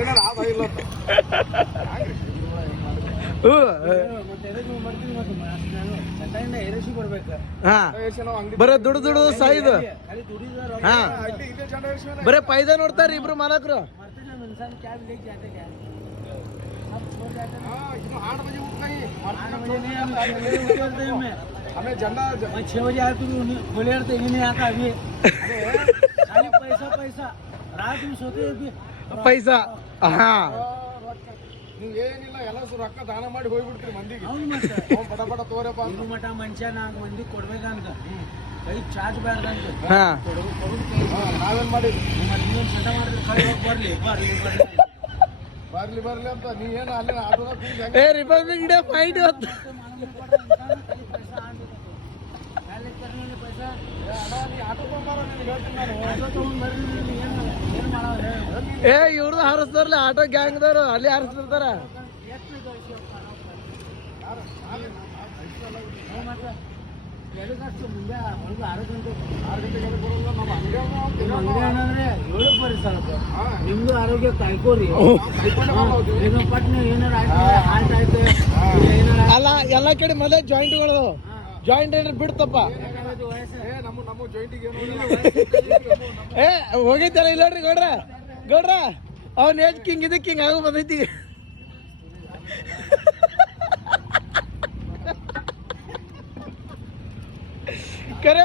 ಏನಾರ ಆದ ಇಲ್ಲ ಬರೇ ದುಡ್ಡು ಸಾಯ್ದು ಹಾ ಬರೇ ಫೈದಾ ನೋಡ್ತಾರ ಇಬ್ರು ಮಾಲಕರು हमें झंडा 6 बजे आए तो बोले तो इन्हें आता अभी खाली पैसा पैसा रात में सोते ಪೈಸಾ ಹಾ ನೀವು ಏನಿಲ್ಲ ಎಲ್ಲ ರೊಕ್ಕ ದಾನ ಮಾಡಿ ಹೋಗ್ಬಿಡ್ತೀರಿ ಮಂದಿಗೆ ಹೌದು ಮತ್ತೆ ಪಟ ಪಟ ತೋರಪ್ಪ ಇದು ಮಠ ಮನುಷ್ಯ ನಾಲ್ಕು ಮಂದಿ ಕೊಡ್ಬೇಕಂತ ಕೈ ಚಾರ್ಜ್ ಬೇಡ್ದಂತ ಹಾ ನಾವೇನ್ ಮಾಡಿದ್ವಿ ನೀವೇನು ಚಟ ಮಾಡಿದ್ರೆ ಕೈ ಬರ್ಲಿ ಬರ್ಲಿ ಬರ್ಲಿ ಬರ್ಲಿ ಅಂತ ನೀವೇನು ಅಲ್ಲಿ ಆಟೋದಾಗ ಏ ರಿಪಬ್ಲಿಕ್ ಡೇ ಫೈಟ್ ಇವತ್ತು ಏ ಇವ್ರದ್ದು ಹಾರಿಸ್ತಾರಲ್ಲ ಆಟೋ ಗ್ಯಾಂಗ್ದವ್ರು ಅಲ್ಲಿ ಹಾರಿಸ್ತಿರ್ತಾರ ಮುಂದೆ 6 ಗಂಟೆ 7 ಬರ್ರಿ ಸ್ವಲ್ಪ ನಿಮ್ದು ಆರೋಗ್ಯ ಕಾಯ್ಕೋರಿ ಏನೋ ಪಟ್ನೆ ಏನಾರ ಹಾಲ್ಟ್ ಆಯ್ತು ಅಲ್ಲ ಎಲ್ಲ ಕಡೆ ಮೊದಲೇ ಜಾಯಿಂಟ್ಗಳು ಜಾಯಿಂಟ್ ಏನಾರು ಬಿಡ್ತಪ್ಪ ನಮ್ಮ ಜಾಯಿಂಟಿಗೆ ಏ ಹೋಗಿದ್ದಲ್ಲ ಇಲ್ಲ ನೋಡ್ರಿ ಗೌಡ್ರ ಅವ್ನ ಏಜ್ ಕಿಂಗ್ ಇದಕ್ಕೆ ಹಿಂಗ ಆಗೋ ಬಂದೈತಿ ಕರೆ